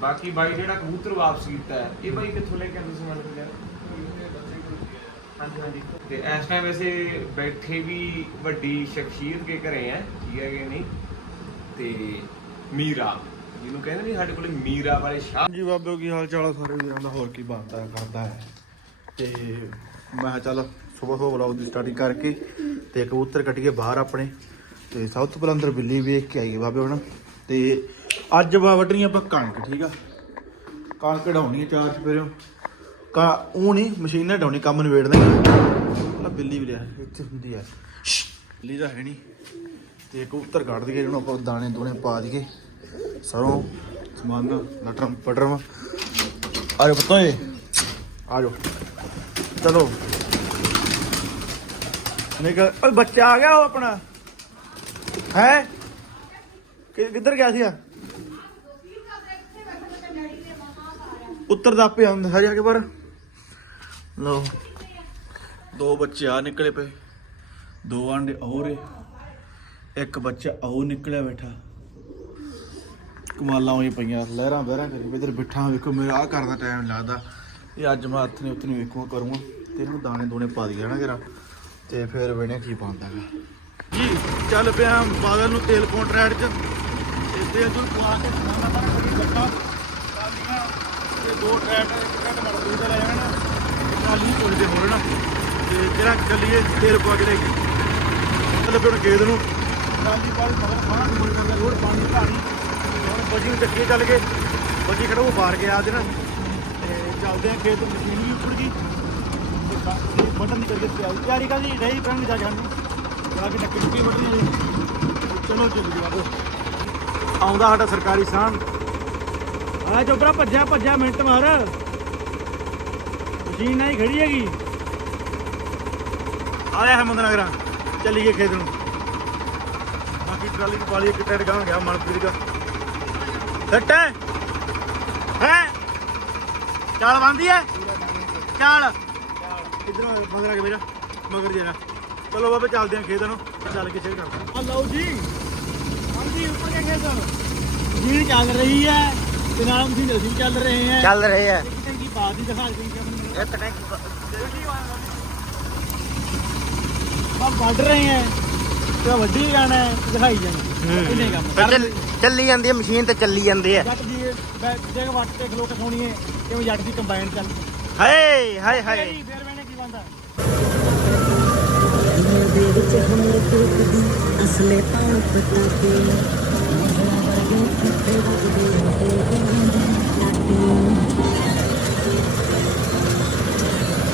ਬਾਕੀ ਬਾਈ ਜਿਹੜਾ ਕਬੂਤਰ ਵਾਪਸ ਕੀਤਾ ਹੈ, ਇਹ ਬਾਈ ਕਿੱਥੋਂ ਲੈ ਕੇ ਆਂਦੇ ਸਮਾਨ ਵਗੈਰਾ ਹਾਂਜੀ ਹਾਂਜੀ। ਤੇ ਇਸ ਟਾਈਮ ਵੈਸੇ ਬੈਠੇ ਵੀ ਵੱਡੀ ਸ਼ਖਸੀਅਤ ਕੇ ਘਰੇ ਹੈ ਠੀਕ ਹੈ ਕਿ ਨਹੀਂ? ਤੇ ਮੀਰਾ ਜਿਹਨੂੰ ਕਹਿੰਦੇ ਨਹੀਂ ਸਾਡੇ ਕੋਲੇ ਮੀਰਾ ਵਾਲੇ ਸ਼ਾਹ। ਜੀ ਬਾਬਿਓ ਕੀ ਹਾਲ ਚਾਲ ਆ ਸਾਰੇ ਵੀਰਾਂ ਦਾ? ਹੋਰ ਕੀ ਬਣਦਾ ਕਰਦਾ ਹੈ? ਤੇ ਮੈਂ ਕਿਹਾ ਚੱਲ ਸਵੇਰ ਸਵੇਰ ਵਲੌਗ ਦੀ ਸਟਾਰਟਿੰਗ ਕਰਕੇ ਤੇ ਕਬੂਤਰ ਕੱਟੀਏ ਬਾਹਰ ਆਪਣੇ। ਤੇ ਸਭ ਤੋਂ ਪਹਿਲਾਂ ਅੰਦਰ ਬਿੱਲੀ ਵੇਖ ਕੇ ਆਈਏ ਬਾਬੇ ਹੁਣ ਤੇ ਅੱਜ ਵਾ ਵੱਢਣੀ ਆਪਾਂ ਕਣਕ, ਠੀਕ ਆ? ਕਣਕ ਢਾਉਣੀ ਆ ਚਾਰ ਚਪੇਰਿਓ ਕਾ ਉਹ ਨਹੀਂ, ਮਸ਼ੀਨ ਨਾਲ ਢਾਉਣੀ ਕੰਮ ਨਿਬੇੜ ਦਾਂਗੇ ਆ ਬਿੱਲੀ ਵੀ ਲਿਆ, ਇੱਥੇ ਹੁੰਦੀ ਆ। ਬਿੱਲੀ ਦਾ ਹੈ ਨਹੀਂ। ਤੇ ਕਬੂਤਰ ਕੱਢ ਦਈਏ, ਜਿਹਨੂੰ ਆਪਾਂ ਦਾਣੇ ਦੂਣੇ ਪਾ ਦਈਏ। ਸਰੋਂ ਸਮਾਨ ਲਟਰਮ, ਪਟਰਮ। ਆ ਜਾਓ ਪਤਾ ਏ ਚਲੋ। ਨਿਕਲ ਓਏ, ਬੱਚਾ ਆ ਗਿਆ ਉਹ ਆਪਣਾ। ਹੈ? ਕਿੱਧਰ ਗਿਆ ਸੀ ਆ? ਉੱਤਰ ਦਾ ਪਿਆ ਹੁੰਦਾ ਹਜੇ ਕੇ ਪਰ ਲੋ ਦੋ ਬੱਚੇ ਆ ਨਿਕਲੇ ਪਏ। ਦੋ ਆਂਡੇ ਹੋਰ ਇੱਕ ਬੱਚਾ ਉਹ ਨਿਕਲਿਆ ਬੈਠਾ। ਕਮਾਲਾਂ ਹੋਈ ਪਈਆਂ, ਲਹਿਰਾਂ ਬਹਿਰਾਂ ਕਰੀ ਇਧਰ ਬਿਠਾ ਵੇਖੋ, ਮੇਰਾ ਆ ਕਰਦਾ ਟਾਈਮ ਲੱਗਦਾ। ਇਹ ਅੱਜ ਮੈਂ ਹੱਥ ਨੇ ਉੱਥੇ ਨਹੀਂ ਵੇਖੂਗਾ, ਕਰੂੰਗਾ। ਤੇ ਇਹਨੂੰ ਦਾਣੇ ਦੋਣੇ ਪਾ ਦਿਆ ਨਾ ਜਰਾ। ਤੇ ਫਿਰ ਵੇਣੇ ਕੀ ਪਾਉਂਦਾ ਹੈ ਜੀ, ਚੱਲ ਪਿਆ ਬਾਦਲ ਨੂੰ ਤੇਲ ਕੰਟਰੈਕਟ ਚ। ਤੇ ਤੇਲ ਤੋਂ ਕੇ ਸਮਾਨ ਦਾ ਗੱਟਾ ਟਾਲੀਆਂ ਤੇ ਦੋ ਟਰੈਕਟਰ ਘੱਟ ਟਰੈਕਟਰ ਮੜ ਦੂਜਾ ਲੈ ਜਾਣਾ ਟਾਲੀ ਕੋਲ ਦੇ ਹੋਰ ਨਾ। ਤੇ ਜਿਹੜਾ ਚੱਲੀਏ ਤੇਲ ਪਵਾ ਕੇ ਲੈ ਕੇ ਚੱਲ ਹੁਣ ਖੇਤ ਨੂੰ ਟਾਲੀ ਪਾਲ ਮਗਰ ਖਾਣਾ ਮੋੜ ਕਰਦਾ ਰੋਡ ਪਾਣੀ ਢਾਣੀ ਹੁਣ ਬੱਜੀ ਨੂੰ ਚੱਕੀ ਚੱਲ ਗਏ। ਬੱਜੀ ਖੜਾ, ਉਹ ਬਾਹਰ ਗਿਆ ਅੱਜ ਨਾ। ਤੇ ਚੱਲਦੇ ਆ ਖੇਤ ਮਸ਼ੀਨ ਵੀ ਉੱਪਰ ਗਈ। ਤੇ ਬਟਨ ਦੀ ਕਰਕੇ ਤਿਆਰੀ ਤਿਆਰੀ ਕਰਦੀ ਰਹੀ ਪੈਣ ਜਾ ਜਾਣ ਜਾ ਕੇ ਨੱਕੀ ਟੁੱਕੀ ਬਟਨ ਚਲੋ ਚੱਲ ਜੀ ਬਾਬੂ ਆਉਂਦਾ ਸਾਡਾ ਸਰਕਾਰੀ ਸਾਨ ਆ ਚੋਪਰਾ ਭੱਜਿਆ ਭੱਜਿਆ ਮਿੰਟ ਮਾਰ। ਮਸ਼ੀਨ ਨਾਲ ਹੀ ਖੜੀ ਹੈਗੀ। ਆਇਆ ਹੈ ਮੁੰਡਾ ਨਗਰਾ ਚੱਲੀਏ ਖੇਤ ਨੂੰ। ਬਾਕੀ ਟਰਾਲੀ ਚ ਪਾਲੀ ਇੱਕ ਟੈਡ ਗਾਂ ਗਿਆ ਮਨਪ੍ਰੀਤ ਦਾ। ਸੱਟ ਹੈ? ਹੈ? ਚਾਲ ਬੰਦੀ ਹੈ? ਚਾਲ। ਇਧਰੋਂ ਮਗਰ ਆ ਕੇ ਮੇਰਾ ਮਗਰ ਜਰਾ ਚਲੋ ਬਾਬੇ ਚੱਲਦੇ ਆਂ ਖੇਤ ਨੂੰ। ਚੱਲ ਕੇ ਚੇਕ ਕਰਦੇ ਆ ਲਓ ਜੀ। ਹਾਂਜੀ ਉੱਪਰ ਕੇ ਖੇਤ। ਜੀ ਚੱਲ ਰਹੀ ਹੈ। ਚੱਲ ਰਹੇ ਆ। ਚੱਲੀ ਜਾਂਦੀ ਹੈ ਮਸ਼ੀਨ ਤੇ ਚੱਲੀ ਜਾਂਦੀ ਹੈ। ਜੇ ਵੱਟ ਤੇ ਖਲੋ ਕੇ ਸੋਣੀ ਹੈ ਕਿਵੇਂ ਜੱਟ ਦੀ ਕੰਬਾਈਨ ਚੱਲ ਹਾਏ ਹਾਏ ਹਾਏ। ਨਹੀਂ ਫੇਰ ਕੀ ਬੰਦਾ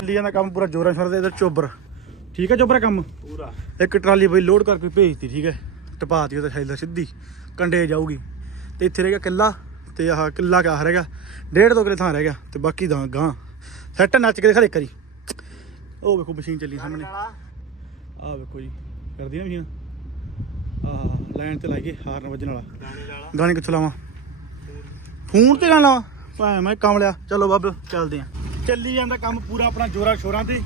ਲੀਆਂ ਦਾ ਕੰਮ ਪੂਰਾ ਜੋਰਾਂ ਸ਼ੋਰਾਂ ਤੇ ਇਧਰ ਚੋਬਰ। ਠੀਕ ਹੈ ਚੋਬਰਾ ਕੰਮ? ਪੂਰਾ। ਇੱਕ ਟਰਾਲੀ ਬਈ ਲੋਡ ਕਰਕੇ ਭੇਜਤੀ ਠੀਕ ਹੈ? ਟਪਾਤੀ ਉਹਦਾ ਥੈਲਾ ਸਿੱਧੀ ਕੰਡੇ ਜਾਊਗੀ। ਤੇ ਇੱਥੇ ਰਹਿ ਗਿਆ ਕਿੱਲਾ ਤੇ ਆਹ ਕਿੱਲਾ ਕਾ ਰਹਿ ਗਿਆ। ਡੇਢ ਦੋ ਕਿਲੇ ਥਾਂ ਰਹਿ ਗਿਆ ਤੇ ਬਾਕੀ ਦਾ ਗਾਂ। ਸੈੱਟ ਨੱਚ ਕੇ ਦਿਖਾ ਦੇ ਇੱਕ ਵਾਰੀ। ਉਹ ਵੇਖੋ ਮਸ਼ੀਨ ਚੱਲੀ ਸਾਹਮਣੇ। ਆਹ ਵੇਖੋ ਜੀ ਕਰਦੀ ਨਾ ਮਸ਼ੀਨ? ਆਹ ਲਾਈਨ ਤੇ ਲਾਈਏ ਹਾਰਨ ਵੱਜਣ ਵਾਲਾ। ਗਾਣੇ ਕਿੱਥੋਂ ਲਾਵਾਂ? ਫੋਨ ਤੇ ਗਾਣਾ ਲਾਵਾਂ? ਭਾਵੇਂ ਮੈਂ ਕੰਮ ਲਿਆ। ਚਲੋ ਬਾਬੇ ਚੱਲਦੇ ਆਂ। ਚੱਲੀ ਜਾਂਦਾ ਕੰਮ ਪੂਰਾ ਆਪਣਾ ਜੋਰਾਂ ਸ਼ੋਰਾਂ ਤੇ।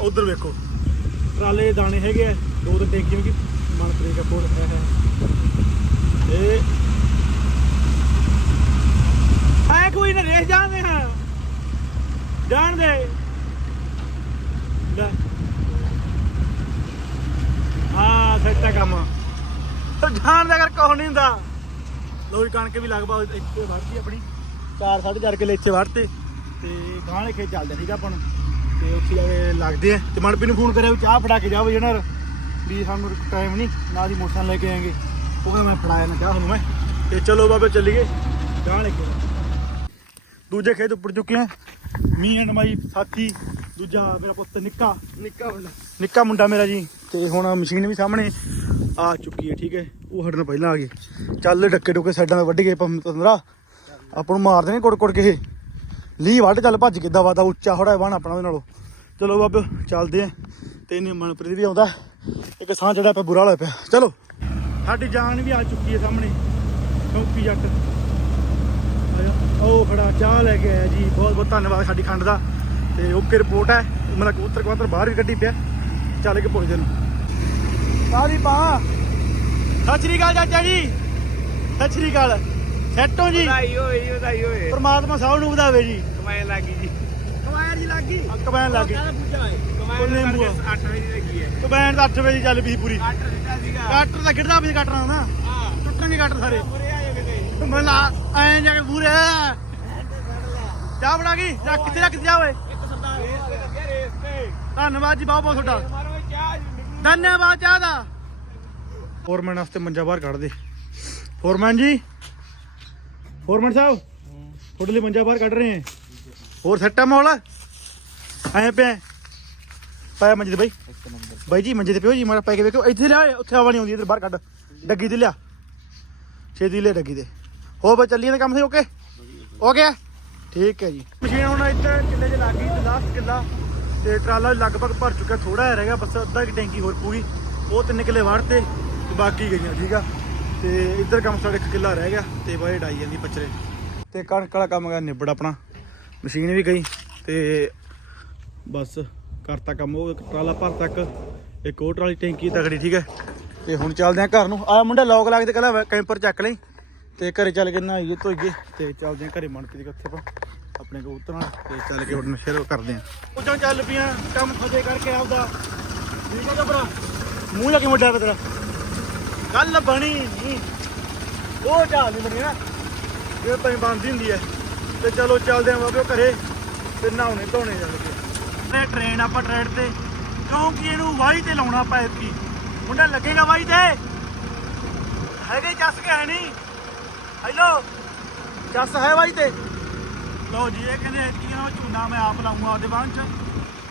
ਉਧਰ ਵੇਖੋ। ਟਰਾਲੇ ਦੇ ਦਾਣੇ ਹੈਗੇ ਆ। ਦੋ ਤਿੰਨ ਟੈਂਕੀਆਂ ਕਿ ਮਨਪ੍ਰੀਤ ਦਾ ਕੋਲ ਹੈ ਹੈ। ਇਹ ਆਏ ਕੋਈ ਨਾ ਰੇਸ ਜਾਂਦੇ ਹਾਂ। ਜਾਣ ਦੇ। ਲੈ। ਹਾਂ ਸੱਚਾ ਕੰਮ ਜਾਣ ਦਾ ਕਰ ਕੋਹ ਨਹੀਂ ਹੁੰਦਾ। ਲੋਈ ਕਣਕ ਵੀ ਲਗਭਗ ਇੱਥੇ ਵੜਦੀ ਆਪਣੀ। 4 4.5 ਕਿਲੇ ਇੱਥੇ ਵੜਤੇ ਤੇ ਗਾਂ ਵਾਲੇ ਖੇਤ ਚੱਲਦੇ ਠੀਕ ਆਪਾਂ ਨੂੰ। ਤੇ ਉੱਥੇ ਜਾ ਕੇ ਲੱਗਦੇ ਆ। ਤੇ ਮਨਪੀ ਨੂੰ ਫੋਨ ਕਰਿਆ ਵੀ ਚਾਹ ਫੜਾ ਕੇ ਜਾਓ ਜਨਰ। ਵੀ ਸਾਨੂੰ ਟਾਈਮ ਨਹੀਂ ਨਾ ਦੀ ਮੋਟਰਸਾਈਕਲ ਲੈ ਕੇ ਆਏਗੇ। ਉਹ ਕਹਿੰਦਾ ਮੈਂ ਫੜਾਇਆ ਨਾ ਚਾਹ ਤੁਹਾਨੂੰ ਮੈਂ। ਤੇ ਚਲੋ ਬਾਬੇ ਚੱਲੀਏ। ਗਾਂ ਵਾਲੇ ਖੇਤ। ਦੂਜੇ ਖੇਤ ਉੱਪਰ ਚੁੱਕੇ ਆ। ਮੀ ਐਂਡ ਮਾਈ ਸਾਥੀ ਦੂਜਾ ਮੇਰਾ ਪੁੱਤ ਨਿੱਕਾ। ਨਿੱਕਾ ਮੁੰਡਾ। ਨਿੱਕਾ ਮੁੰਡਾ ਮੇਰਾ ਜੀ। ਤੇ ਹੁਣ ਮਸ਼ੀਨ ਵੀ ਸਾਹਮਣੇ। ਆ ਚੁੱਕੀ ਹੈ, ਠੀਕ ਹੈ? ਉਹ ਸਾਡੇ ਨਾਲ ਪਹਿਲਾਂ ਆ ਗਏ ਚੱਲ ਡੱਕੇ ਡੁੱਕੇ ਸਾਈਡਾਂ ਤੋਂ ਵੱਢ ਗਏ ਪੰਦਰਾ। ਆਪਾਂ ਨੂੰ ਮਾਰਦੇ ਨੇ ਕੁੜ ਕੁੜ ਕੇ ਇਹ। ਲੀ ਵੱਢ ਚੱਲ ਭੱਜ ਕਿੱਦਾਂ ਵਾਦਾ ਉੱਚਾ ਥੋੜਾ ਬਣ ਆਪਣਾ ਉਹਦੇ ਨਾਲੋਂ। ਚਲੋ ਬਾਬੇ, ਚੱਲਦੇ ਆ ਤੇ ਇਹਨੇ ਮਨਪ੍ਰੀਤ ਵੀ ਆਉਂਦਾ। ਇੱਕ ਸਾਹ ਜਿਹੜਾ ਪਿਆ ਬੁਰਾ ਹੋਇਆ ਪਿਆ। ਚਲੋ, ਸਾਡੀ ਜਾਨ ਵੀ ਆ ਚੁੱਕੀ ਹੈ ਸਾਹਮਣੇ। ਚੌਕੀ ਜੱਟ। ਉਹ ਖੜਾ, ਚਾਹ ਲੈ ਕੇ ਆਇਆ ਜੀ। ਬਹੁਤ ਬਹੁਤ ਧੰਨਵਾਦ ਸਾਡੀ ਖੰਡ ਦਾ। ਤੇ ਓਕੇ ਰਿਪੋਰਟ ਹੈ। ਮੇਰਾ ਕਬੂਤਰ ਕਬੂਤਰ ਬਾਹਰ ਵੀ ਕੱਢੀ ਪਿਆ। ਚੱਲ ਕੇ ਪੁੱਛਦੇ ਨੂੰ ਸਾਰੀ ਪਾ। ਸਤਿ ਸ਼੍ਰੀ ਅਕਾਲ ਚਾਚਾ ਜੀ। ਸਤਿ ਸ਼੍ਰੀ ਅਕਾਲ। ਸੈੱਟੋ ਜੀ। ਵਧਾਈ ਹੋਏ ਜੀ ਵਧਾਈ ਹੋਏ। ਪਰਮਾਤਮਾ ਸਭ ਨੂੰ ਵਧਾਵੇ ਜੀ। ਕਮਾਏ ਲੱਗੀ ਜੀ। ਕਮਾਇਆ ਜੀ ਲੱਗੀ। ਕਬੈਨ ਲੱਗ। ਨਿੰਬੂ ਆ। 8 ਵਜੇ ਲੱਗੀ ਹੈ। ਕਬੈਨ ਤਾਂ 8 ਵਜੇ ਚੱਲ ਪਈ ਪੂਰੀ। 8 ਦਿੱਤਾ ਸੀਗਾ। ਕਾਟਰ ਤਾਂ ਵੀ ਕਾਟਰ ਆਉਂਦਾ ਹਾਂ। ਟੁੱਟਣਗੇ ਕਾਟਰ ਸਾਰੇ। ਆਇਓ ਕਿਤੇ। ਮੈਂ ਲਾ ਐਂ ਜਾ ਕੇ ਪੂਰੇ ਚਾਹ ਬਣਾ ਗਈ ਜਾ ਕਿੱਥੇ ਰੱਖ ਜਾ ਓਏ। ਧੰਨਵਾਦ ਜੀ ਬਹੁਤ ਬਹੁਤ ਤੁਹਾਡਾ ਧੰਨਵਾਦ ਚਾਹ ਫੋਰਮੈਨ ਵਾਸਤੇ ਮੰਜਾ ਬਾਹਰ ਕੱਢ ਦੇ। ਫੋਰਮੈਨ ਜੀ। ਫੋਰਮੈਨ ਸਾਹਿਬ, ਤੁਹਾਡੇ ਲਈ ਮੰਜਾ ਬਾਹਰ ਕੱਢ ਰਹੇ ਹਾਂ। ਹੋਰ ਸੈੱਟਾ ਮਾਹੌਲ? ਐ ਪਿਆ। ਪਾਇਆ ਮੰਜੇ ਤੇ ਬਾਈ। ਬਾਈ ਜੀ, ਮੰਜੇ ਤੇ ਪਿਓ ਜੀ ਮਾਰਾ ਪੈ ਕੇ ਵੇਖੋ ਇੱਥੇ ਲਿਆ ਉੱਥੇ ਹਵਾ ਨਹੀਂ ਆਉਂਦੀ, ਇੱਧਰ ਬਾਹਰ ਕੱਢ। ਡੱਗੀ ਤੇ ਲਿਆ। ਛੇਤੀ ਲਿਆ ਡੱਗੀ ਤੇ। ਹੋ ਬਈ ਚੱਲੀਏ ਤੇ ਕੰਮ ਸੇ ਓਕੇ ਓਕੇ ਠੀਕ ਹੈ ਜੀ। ਮਸ਼ੀਨ ਹੁਣ ਇੱਧਰ ਕਿੱਲੇ 'ਚ ਲੱਗ ਗਈ, ਤੇ ਲਾਸਟ ਕਿੱਲਾ। ਤੇ ਟਰਾਲਾ ਲਗਭਗ ਭਰ ਚੁੱਕਾ ਥੋੜਾ ਰਹਿ ਗਿਆ, ਬਸ ਅੱਧਾ ਕਿ ਟੈਂਕੀ ਹੋਰ ਪੂਰੀ। ਉਹ ਤਿੰਨ ਕਿੱਲੇ ਵੜਤੇ ਤੇ ਬਾਕੀ ਗਈਆਂ, ਠੀਕ ਆ। ਤੇ ਇੱਧਰ ਕੰਮ ਸਾਡਾ ਇੱਕ ਕਿੱਲਾ ਰਹਿ ਗਿਆ, ਤੇ ਬਾਈ ਡਾਈ ਜਾਂਦੀ ਪਚਰੇ ਤੇ ਕਣਕ ਵਾਲਾ ਕੰਮ ਗਾ ਨਿਬੜ ਆਪਣਾ। ਮਸ਼ੀਨ ਵੀ ਗਈ, ਤੇ ਬਸ ਕਰਤਾ ਕੰਮ। ਉਹ ਇੱਕ ਟਰਾਲਾ ਭਰ ਤੱਕ, ਇੱਕ ਉਹ ਟਰਾਲੀ ਟੈਂਕੀ ਤਕੜੀ, ਠੀਕ ਹੈ ਤੇ ਹੁਣ ਚੱਲਦੇ ਆ ਘਰ ਨੂੰ। ਆ ਮੁੰਡਾ ਲੋਕ ਲਾ ਕੇ ਤੇ ਕੈਂਪਰ ਚੱਕ ਲਈ। ਤੇ ਘਰੇ ਚੱਲ ਕੇ ਨਹਾਈਏ, ਧੋਈਏ, ਤੇ ਚੱਲਦੇ ਆ ਘਰੇ, ਮਨਪ੍ਰੀਤ ਉੱਥੇ ਆਪਾਂ। ਆਪਣੇ ਕਬੂਤਰ ਨਾਲ ਤੇ ਚੱਲ ਕੇ ਹੁਣ ਸ਼ੁਰੂ ਕਰਦੇ ਆ ਉਦੋਂ ਚੱਲ ਪਈਆਂ, ਕੰਮ ਫਤੇ ਕਰਕੇ ਆਪਦਾ। ਠੀਕ ਹੈ ਜਬਰਾ ਮੂੰਹ ਲਾ ਕੇ ਮੁੰਡਾ ਤੇਰਾ? ਗੱਲ ਬਣੀ ਨਹੀਂ। ਉਹ ਚਾਲ ਨਹੀਂ ਬਣੀ ਨਾ। ਇਹ ਤਾਂ ਬੰਦੀ ਹੁੰਦੀ ਹੈ। ਤੇ ਚਲੋ ਚੱਲਦੇ ਆਂ ਬਾਬੇ ਘਰੇ ਤੇ ਨਹਾਉਣੇ ਧੋਣੇ ਚੱਲ ਕੇ। ਤੇ ਟ੍ਰੇਨ ਆਪਾਂ ਟ੍ਰੇਨ ਤੇ। ਕਿਉਂਕਿ ਇਹਨੂੰ ਵਾਹੀ ਤੇ ਲਾਉਣਾ ਪੈ ਕੀ ਮੁੰਡਾ ਲੱਗੇਗਾ ਵਾਹੀ ਤੇ। ਹੈਗੇ ਜੱਸ ਕੇ ਹੈ ਨਹੀਂ। ਹੈਲੋ ਜੱਸ ਹੈ ਵਾਹੀ ਤੇ। ਲਓ ਜੀ, ਇਹ ਕਹਿੰਦੇ ਐਤਕੀ ਨਾ ਝੂਨਾ ਮੈਂ ਆਪ ਲਾਉਂਗਾ ਉਹਦੇ ਬਾਅਦ ਚ।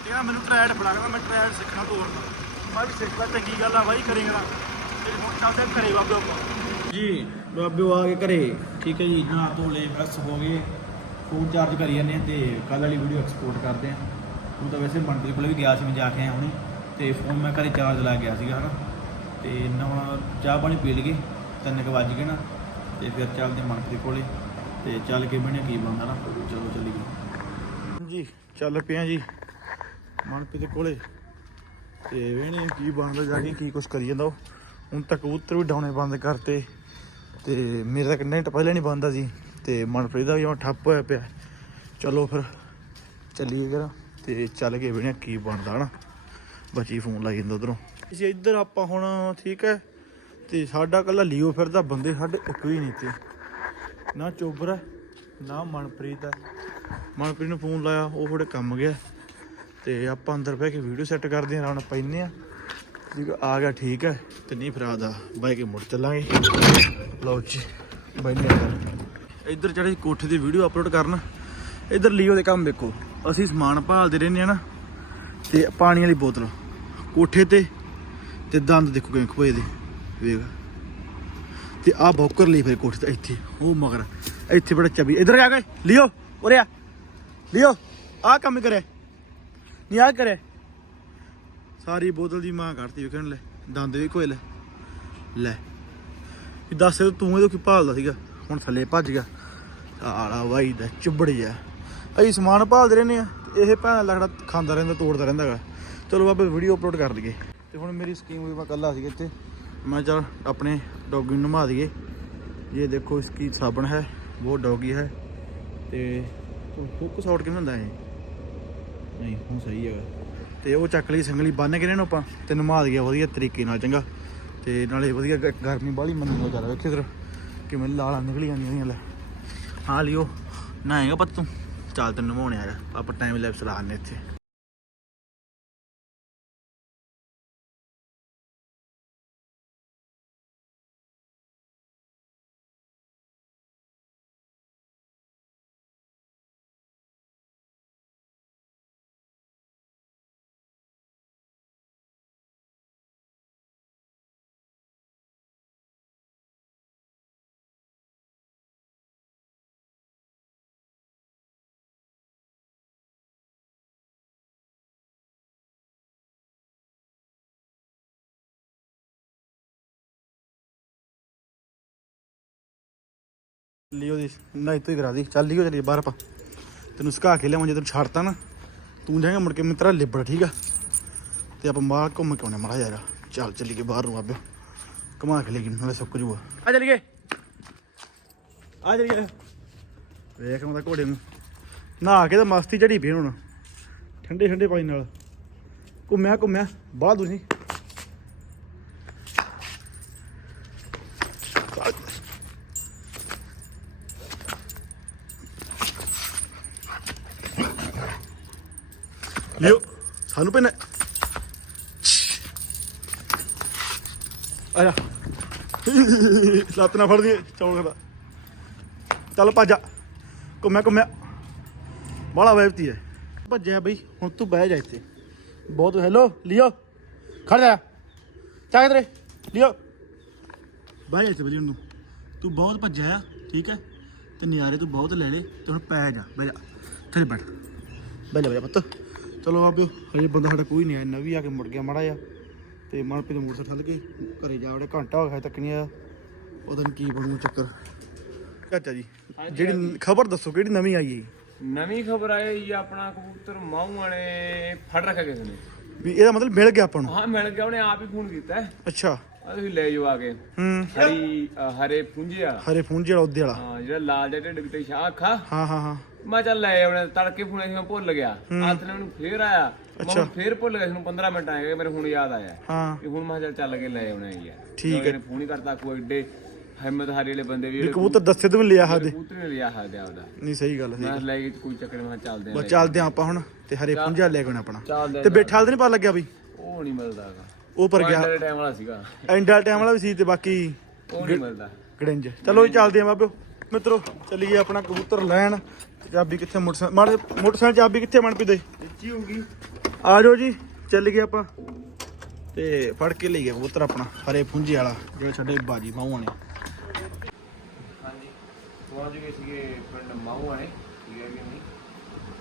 ਇਹ ਮੈਨੂੰ ਟ੍ਰੈਡ ਬੜਾ ਕਹਿੰਦਾ ਮੈਂ ਟ੍ਰੈਡ ਸਿੱਖਣਾ ਤੋੜਨਾ। ਮੈਂ ਵੀ ਸਿੱਖ ਲੈ ਚੰਗੀ ਗੱਲ ਆ, ਬਾਈ ਕਰੇਗਾ ਤੇ ਹੁਣ ਚੱਲਦੇ ਘਰੇ ਬਾਬੇ ਆਪਾਂ। ਜੀ, ਬਾਬੇ ਆ ਕੇ ਘਰੇ। ਠੀਕ ਹੈ ਜੀ ਨਾ ਧੋ ਲਏ ਫਰੈਸ਼ ਹੋ ਗਏ। ਫੋਨ ਚਾਰਜ ਕਰੀ ਜਾਂਦੇ ਤੇ ਕੱਲ ਵਾਲੀ ਵੀਡੀਓ ਐਕਸਪੋਰਟ ਕਰਦੇ ਆ। ਉਹ ਤਾਂ ਵੈਸੇ ਮਨਪ੍ਰੀਤ ਕੋਲ ਵੀ ਗਿਆ ਸੀ, ਮੈਂ ਜਾ ਕੇ ਆਇਆ ਹੁਣੀ। ਤੇ ਫੋਨ ਮੈਂ ਘਰੇ ਚਾਰਜ ਲਾ ਗਿਆ ਸੀਗਾ, ਹਨਾ। ਤੇ ਨਵਾਂ ਚਾਹ ਪਾਣੀ ਪੀ ਲਈਏ, ਤਿੰਨ ਕੁ ਵੱਜ ਗਏ ਨਾ। ਤੇ ਫਿਰ ਚੱਲਦੇ ਮਨਪ੍ਰੀਤ ਕੋਲੇ। ਤੇ ਚੱਲ ਕੇ ਬਣਿਆ ਕੀ ਬਣਦਾ ਨਾ, ਚਲੋ ਚੱਲੀਏ। ਜੀ ਚੱਲ ਪਿਆ ਜੀ, ਮਨਪ੍ਰੀਤ ਕੋਲੇ। ਤੇ ਵੇਣੇ ਕੀ ਬਣਦਾ ਜਾ ਕੇ, ਕੀ ਕੁਛ ਕਰੀ ਜਾਂਦਾ ਉਹ। ਹੁਣ ਤੱਕ ਕਬੂਤਰ ਵੀ ਡਾਉਣੇ ਬੰਦ ਕਰਤੇ। ਤੇ ਮੇਰਾ ਤਾਂ ਕੰਟੈਂਟ ਪਹਿਲਾਂ ਨਹੀਂ ਬੰਦਾ ਸੀ। ਤੇ ਮਨਪ੍ਰੀਤ ਦਾ ਵੀ ਹੁਣ ਠੱਪ ਹੋਇਆ ਪਿਆ। ਚਲੋ ਫਿਰ, ਚੱਲੀਏ ਜਰਾ ਤੇ ਚੱਲ ਕੇ ਵੇਣੇ ਕੀ ਬਣਦਾ ਹਨਾ। ਬੱਚੀ ਫੋਨ ਲਾਈ ਜਾਂਦਾ ਉਧਰੋਂ। ਅਸੀਂ ਇੱਧਰ ਆਪਾਂ ਹੁਣ ਠੀਕ ਹੈ। ਤੇ ਸਾਡਾ ਕੱਲਾ ਲੀਓ ਫਿਰਦਾ, ਬੰਦੇ ਸਾਡੇ ਇੱਕ ਵੀ ਨਹੀਂ ਤੇ ਨਾ ਚੋਬਰ ਹੈ ਨਾ ਮਨਪ੍ਰੀਤ ਹੈ ਮਨਪ੍ਰੀਤ ਨੂੰ ਫੋਨ ਲਾਇਆ, ਉਹ ਥੋੜੇ ਕੰਮ ਗਿਆ। ਤੇ ਆਪਾਂ ਅੰਦਰ ਬਹਿ ਕੇ ਵੀਡੀਓ ਸੈੱਟ ਕਰਦੇ ਹਾਂ ਰਾਉਣ ਪੈਨੇ ਆ। ਜੇ ਆ ਗਿਆ, ਠੀਕ ਹੈ ਤੇ ਨਹੀਂ ਫਿਰ ਆਦਾ, ਬਹਿ ਕੇ ਮੁੜ ਚੱਲਾਂਗੇ। ਲਓ ਜੀ ਬੈਠੇ ਅੰਦਰ ਇੱਧਰ ਚੜੇ ਕੋਠੇ ਦੀ ਵੀਡੀਓ ਅਪਲੋਡ ਕਰਨ, ਇੱਧਰ ਲੀਓ ਦੇ ਕੰਮ ਦੇਖੋ ਅਸੀਂ ਸਮਾਨ ਭਾਲਦੇ ਰਹਿੰਦੇ ਆ ਨਾ, ਤੇ ਪਾਣੀ ਵਾਲੀ ਬੋਤਲ। ਕੋਠੇ ਤੇ ਤੇ ਦੰਦ ਦੇਖੋ ਕਿਵੇਂ ਖੋਏ ਦੇ। ਵੇਖ। ਤੇ ਆ ਬੌਕਰ ਲਈ ਫਿਰ ਕੋਠੇ ਤੇ ਇੱਥੇ। ਉਹ ਮਗਰ। ਇੱਥੇ ਬੜਾ ਚਬੀ। ਇੱਧਰ ਆ ਗਏ। ਲਿਓ, ਉਰੇ ਆ। ਲਿਓ ਆ ਕੰਮ ਕਰੇ ਨਹੀਂ ਆ ਕਰੇ ਸਾਰੀ ਬੋਤਲ ਦੀ ਮਾਂ ਕੱਢਤੀ ਵੇਖਣ ਲੈ ਦੰਦ ਵੀ ਕੋਏ ਲੈ। ਲੈ। ਦੱਸ, ਤੂੰ ਇਹਦੋਂ ਕੀ ਭਾਲਦਾ ਸੀਗਾ? ਹੁਣ ਥੱਲੇ ਭੱਜ ਗਿਆ। ਆਲਾ ਵਾਈ ਦਾ ਚੁੱਬੜ ਜਾ ਅਸੀਂ ਸਮਾਨ ਭਾਲਦੇ ਰਹਿੰਦੇ ਆ ਤੇ ਇਹ ਭੈਣ ਲਗੜਾ ਖਾਂਦਾ ਰਹਿੰਦਾ, ਤੋੜਦਾ ਰਹਿੰਦਾ ਗਾ ਚਲੋ ਬਾਬੇ ਵੀਡੀਓ ਅਪਲੋਡ ਕਰ ਲਈਏ। ਤੇ ਹੁਣ ਮੇਰੀ ਸਕੀਮ ਹੋਈ ਮੈਂ ਕੱਲਾ ਸੀਗਾ ਇੱਥੇ। ਮੈਂ ਚਲ ਆਪਣੇ ਡੌਗੀ ਨੂੰ ਨਮਾ ਦਈਏ। ਇਹ ਦੇਖੋ ਇਸकी ਸਾਬਣ ਹੈ ਉਹ ਡੌਗੀ ਹੈ ਤੇ ਫੋਕਸ ਆਊਟ ਕਿਵੇਂ ਹੁੰਦਾ ਹੈ ਨਹੀਂ, ਹੁਣ ਸਹੀ ਹੈਗਾ। ਤੇ ਉਹ ਚੱਕ ਲਈ ਸੰਗਲੀ ਬੰਨ ਕੇ ਇਹਨਾਂ ਨੂੰ ਆਪਾਂ ਤੇ ਨਮਾ ਦਈਏ ਵਧੀਆ ਤਰੀਕੇ ਨਾਲ, ਚੰਗਾ। ਤੇ ਨਾਲੇ ਵਧੀਆ ਗ- ਗਰਮੀ ਬਾਹਲੀ ਮੰਨੀ ਹੋ ਚੱਲ ਵੇਖੇ ਇਧਰ ਕਿਵੇਂ ਲਾਲਾਂ ਨਿਕਲੀ ਜਾਂਦੀਆਂ ਨੇ, ਲੈ। ਹਾਂ ਲਿਓ, ਨਹਾਏਗਾ ਪਤ ਤੂੰ। ਚੱਲ ਤੈਨੂੰ ਨਮਾਉਣੇ ਆ, ਆਪਾਂ ਟਾਈਮ ਲੈਪਸ ਲਾਣੇ ਇੱਥੇ। ਲਿਓ ਦੀ। ਨਹੀਂ ਤੂੰ ਹੀ ਕਰਾ ਦੀ। ਚੱਲ ਲਿਓ ਚਲੀਏ ਬਾਹਰ ਆਪਾਂ। ਤੈਨੂੰ ਸੁਕਾ ਕੇ ਲਿਆਵਾਂ ਜੇ ਤੈਨੂੰ ਛੱਡਤਾ ਨਾ ਤੂੰ ਜਾਏਗਾ ਮੁੜ ਕੇ ਮਿੱਤਰਾ ਲਿਬੜ ਠੀਕ ਆ? ਤੇ ਆਪਾਂ ਬਾਹਰ ਘੁੰਮ ਕੇ ਆਉਣੇ ਮੜਾ ਯਾਰ। ਚੱਲ ਚੱਲੀਏ ਬਾਹਰ ਨੂੰ ਆਬੇ ਘੁਮਾ ਕੇ ਲੈ ਗਈ ਨਾਲੇ ਸੁੱਕ ਜੂਗਾ। ਆ ਚੱਲੀਏ। ਆ ਆ ਵੇਖ ਮੈਂ ਤਾਂ ਘੋੜੇ ਨੂੰ। ਨਹਾ ਕੇ ਤਾਂ ਮਸਤੀ ਚੜੀ ਪਈ ਹੁਣ। ਠੰਡੇ ਠੰਡੇ ਪਾਣੀ ਨਾਲ। ਘੁੰਮਿਆ ਘੁੰਮਿਆ। ਬਾਹਰ ਤੁਸੀਂ ਲਿਓ ਸਾਨੂੰ ਪੈਣਾ ਆ ਜਾ ਲੱਤ ਨਾ ਫੜਦੀ, ਚੌਲ ਦਾ ਚੱਲ ਭੱਜ ਘੁੰਮਿਆ ਘੁੰਮਿਆ। ਬਾਲਾ ਵੈਬਤੀ ਹੈ ਭੱਜਿਆ ਬਈ, ਹੁਣ ਤੂੰ ਬਹਿ ਜਾ ਇੱਥੇ। ਬਹੁਤ ਹੈਲੋ ਲਿਓ ਖੜ ਜਾ। ਚੱਕ ਤੇਰੇ ਲਿਓ। ਬਹਿ ਜਾ ਇੱਥੇ ਬਲੀ ਨੂੰ ਤੂੰ। ਬਹੁਤ ਭੱਜਿਆ ਆ, ਠੀਕ ਹੈ ਤੇ ਨਿਆਰੇ ਤੂੰ ਬਹੁਤ ਲੈ ਲੇ ਤੇ ਹੁਣ ਪੈ ਜਾ। ਬਹਿ ਜਾ। ਥੱਲੇ ਬੈਠ। ਬਹਿ ਜਾ ਬਹਿ ਜਾ ਪੁੱਤ। ਚਲੋ ਆਬਿਓ ਹਜੇ ਬੰਦਾ ਸਾਡਾ ਕੋਈ ਨਹੀਂ ਆਇਆ। ਨਵੀਂ ਆ ਕੇ ਮੁੜ ਗਿਆ ਮਾੜਾ ਆ ਤੇ ਮਨਪ੍ਰੀਤ ਮੋਟਰਸਾਈਕਲ ਥੱਲ ਕੇ ਘਰੇ ਜਾ ਵੜੇ ਘੰਟਾ ਹੋ ਗਿਆ ਹਜੇ ਤੱਕ ਨਹੀਂ ਆਇਆ। ਪਤਾ ਨਹੀਂ ਕੀ ਬਣੂ ਚੱਕਰ। ਚਾਚਾ ਜੀ ਜਿਹੜੀ ਖਬਰ ਦੱਸੋ ਕਿਹੜੀ ਨਵੀਂ ਆਈ ਹੈ? ਨਵੀਂ ਖਬਰ ਆਈ ਜੀ ਆਪਣਾ ਕਬੂਤਰ ਮਾਹੂ ਨੇ ਫੜ ਰੱਖਿਆ ਕਿਸੇ ਨੇ। ਵੀ ਇਹਦਾ ਮਤਲਬ ਮਿਲ ਗਿਆ ਆਪਾਂ ਨੂੰ? ਹਾਂ ਮਿਲ ਗਿਆ ਉਹਨੇ ਆਪ ਹੀ ਫੋਨ ਕੀਤਾ ਹੈ। ਅੱਛਾ। ਆ ਤੁਸੀਂ ਲੈ ਜਾਓ ਆ ਕੇ। ਹੂੰ। ਹਰੀ ਅ, ਹਰੇ ਪੁੰਜਿਆ ਹਰੇ ਫੋਨ ਜਿਹੜਾ ਉਹਦੇ ਵਾਲਾ। ਹਾਂ ਜਿਹੜਾ ਲਾਲ ਜਿਹਾ ਢਿੱਡ ਤੇ ਸ਼ਾਹ ਅੱਖਾਂ। ਹਾਂ ਹਾਂ ਹਾਂ। ਮੈਂ ਚੱਲ ਲੈ ਆਉਣੇ ਤੜਕੇ ਫੋਨ ਸੀ ਮੈਂ ਭੁੱਲ ਗਿਆ। ਹੱਥ ਨੇ ਮੈਨੂੰ ਫੇਰ ਆਇਆ। ਅੱਛਾ। ਮੈਂ ਫੇਰ ਭੁੱਲ ਗਿਆ ਸੀ ਨੂੰ 15 ਮਿੰਟ ਆਏਗਾ ਮੇਰੇ ਹੁਣ ਯਾਦ ਆਇਆ। ਹਾਂ। ਕਿ ਹੁਣ ਮੈਂ ਕਿਹਾ ਚੱਲ ਚੱਲ ਕੇ ਲੈ ਆਉਣੇ ਯਾਰ ਠੀਕ ਹੈ। ਫੋਨ ਹੀ ਕਰਤਾ ਕੋਈ ਏਡੇ ਹਿੰਮਤ ਹਾਰੀ ਵਾਲੇ ਬੰਦੇ ਵੀ ਵੀ ਕਬੂਤਰ ਦੱਸੇ ਤੇ ਵੀ ਲਿਆ ਸਕਦੇ ਕਬੂਤਰ ਨੇ ਲਿਆ ਸਕਦੇ ਆਪਦਾ। ਨਹੀਂ ਸਹੀ ਗੱਲ ਹੈ ਮੈਂ ਲੈ ਗਈ ਕੋਈ ਚੱਕਰ ਨੀ, ਮੈਂ ਕਿਹਾ ਚੱਲਦੇ ਬਸ ਆ ਚੱਲਦੇ ਆਪਾਂ ਹੁਣ ਤੇ ਹਰੇ ਪੁੰਜਾ ਲੈ ਕੇ ਆਉਣਾ ਆਪਣਾ। ਚੱਲਦੇ ਤੇ ਬੈਠਾ ਤੇ ਨਹੀਂ ਪਤਾ ਲੱਗਿਆ ਬਈ ਉਹ ਨਹੀਂ ਮਿਲਦਾ ਉਹ ਪਰ ਗਿਆ। ਗਿਆ ਟਾਈਮ ਵਾਲਾ ਸੀਗਾ। ਐਂਡਲ ਟਾਈਮ ਵਾਲਾ ਵੀ ਸੀ ਤੇ ਬਾਕੀ ਉਹ ਨਹੀਂ ਮਿਲਦਾ। ਗੜਿੰਜ। ਚਲੋ ਜੀ ਚੱਲਦੇ ਆ ਬਾਬਿਓ। ਮਿੱਤਰੋ ਚੱਲੀਏ ਆਪਣਾ ਕਬੂਤਰ ਲੈਣ। ਤੇ ਚਾਬੀ ਕਿੱਥੇ ਮੋਟਰਸਾਈਕਲ ਮਾੜੇ ਮੋਟਰਸਾਈਕਲ ਚਾਬੀ ਕਿੱਥੇ ਮਨ ਪਈ ਦੇ ਇੱਚੀ ਹੋਗੀ ਆ ਜਾਓ ਜੀ ਚੱਲ ਗਏ ਆਪਾਂ। ਤੇ ਫੜ ਕੇ ਲਈ ਗਿਆ ਕਬੂਤਰ ਆਪਣਾ ਹਰੇ ਪੁੰਜੇ ਵਾਲਾ ਜਿਹੜਾ ਸਾਡੇ ਬਾਜੀ ਮਾਹੂਆਂ ਨੇ ਹਾਂਜੀ ਪਹੁੰਚ ਗਏ ਸੀਗੇ ਪਿੰਡ ਮਾਹੂ ਆਣੇ ਠੀਕ ਹੈ ਕਿ ਨਹੀਂ?